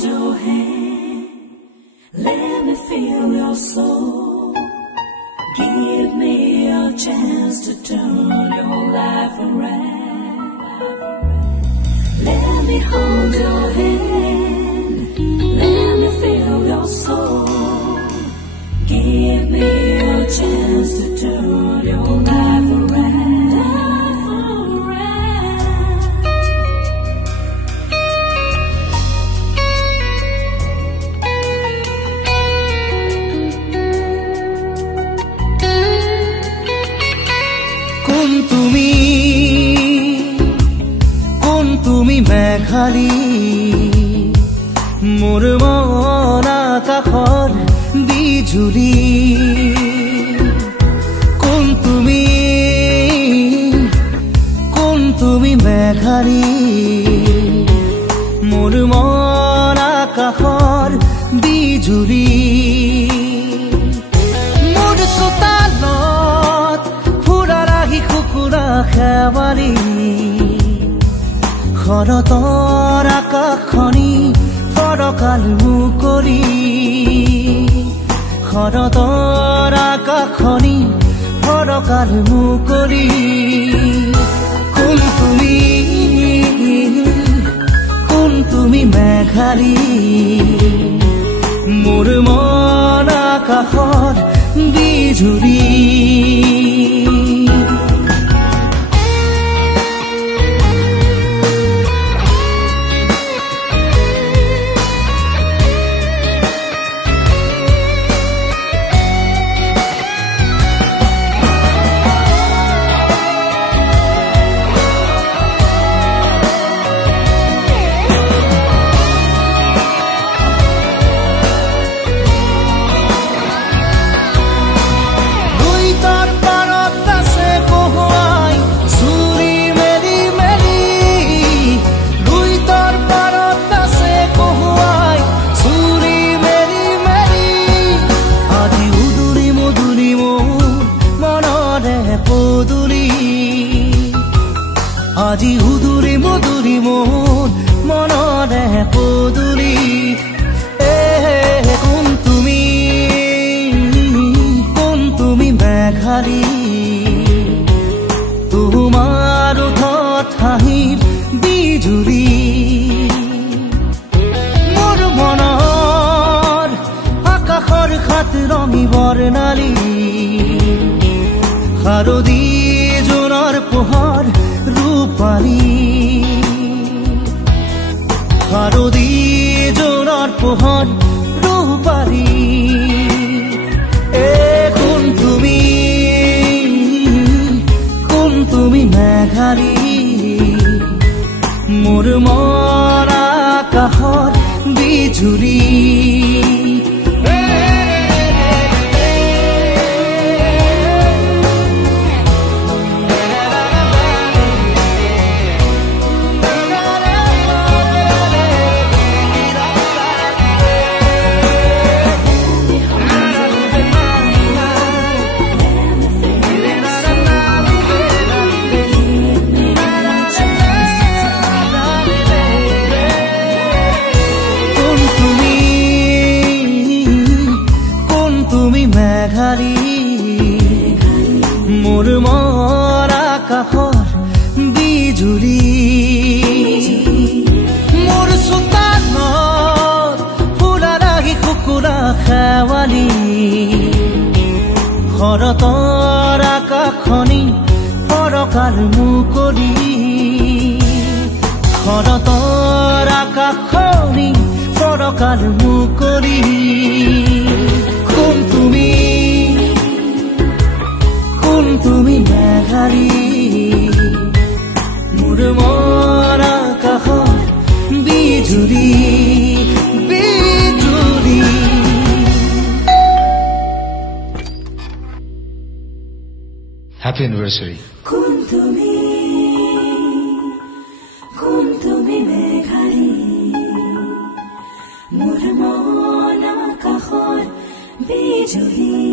hold your hand. Let me feel your soul. Give me a chance to turn your life around. Let me hold your hand. Let me feel your soul. Give me a chance to turn your life around. Meghali মোৰ মন আকাশৰ বিজুলী কোন তুমি মেঘালী মোৰ মন আকাশৰ বিজুলী মোৰ চোতালত ফুৰা ৰাখি কুকুৰা খেৱালী শৰতৰ আকাশখনি ফৰকাল মুকলি শৰতৰ আকাশখনি ফৰকাল মুকলি কোন তুমি মেঘালী মোৰ মন আকাশৰ বিজুলী আজি উদুৰি মধুৰি মোৰ মনৰে পদুলি কোন তুমি মেঘালী তোমাৰ ওঠত হাঁহিৰ বিজুলী মোৰ মনৰ আকাশৰ খাত ৰঙী বৰ্ণালী শাৰদী জোনৰ পোহৰ ৰূপালী শাৰদী জোনৰ পোহৰ ৰূপালী কোন তুমি মেঘালী মোৰ মন আকাশৰ বিজুলী মোৰ মন আকাশৰ বিজুলী মোৰ চোতালত ফুৰা ৰাখি কুকুৰা খেৱালী শৰতৰ আকাশখনি ফৰকাল মুকলি শৰতৰ আকাশখনি ফৰকাল মুকলি কোন তুমি মেঘালী মোৰ মন আকাশৰ বিজুলী Happy anniversary. কোন তুমি মেঘালী মোৰ মন আকাশৰ বিজুলী